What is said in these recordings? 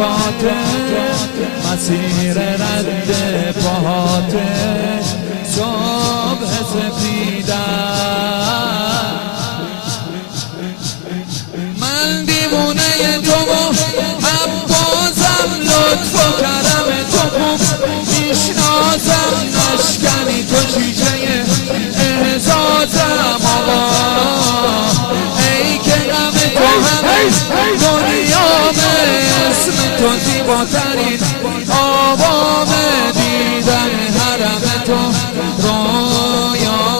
جاته مسیر رد پاهاته صبح سپیدن من دیوونه تو و عباسم لطف و کرم تو خوب میشناسم نشکنی تو شیشه احساسم آقا ای که غم تو همه دنیامه اسم تو زیباترین آوامه دیدن حرم تو رویامه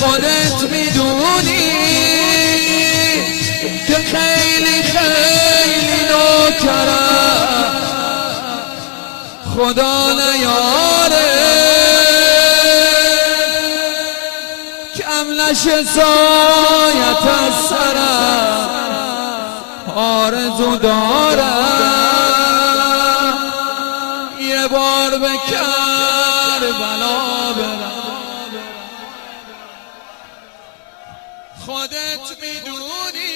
خودت میدونی که خیلی خیلی نوکرم خدا نیاره کم نشه سایت از سرم آرزو دارم یه بار به کربلا برم خودت میدونی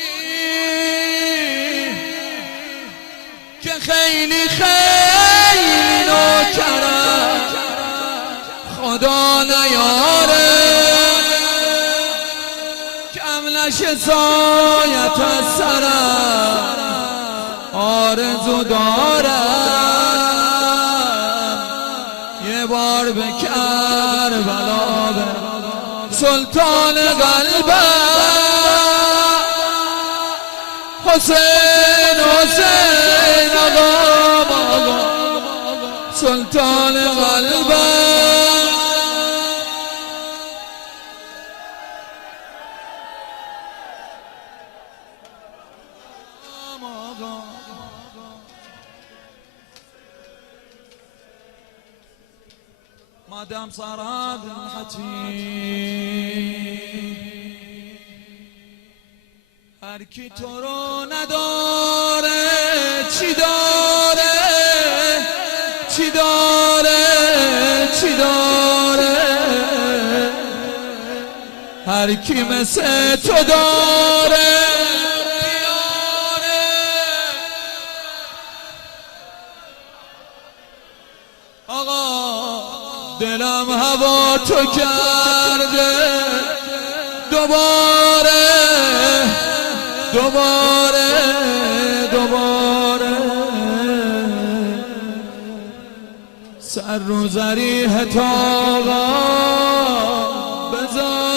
که خیلی خیلی نوکرم خدا نیاره کم نشه سایت از سرم آرزو دارم یه بار به کربلا برم سلطان قلبم حسین حسین آقا سلطان قلبم مادام صارت الحكي هر کی تو رو نداره چی داره چی داره چی داره هر کی مثل تو داره دلم هوا تو کرده دوباره دوباره دوباره سر رو زریح تاقا بذار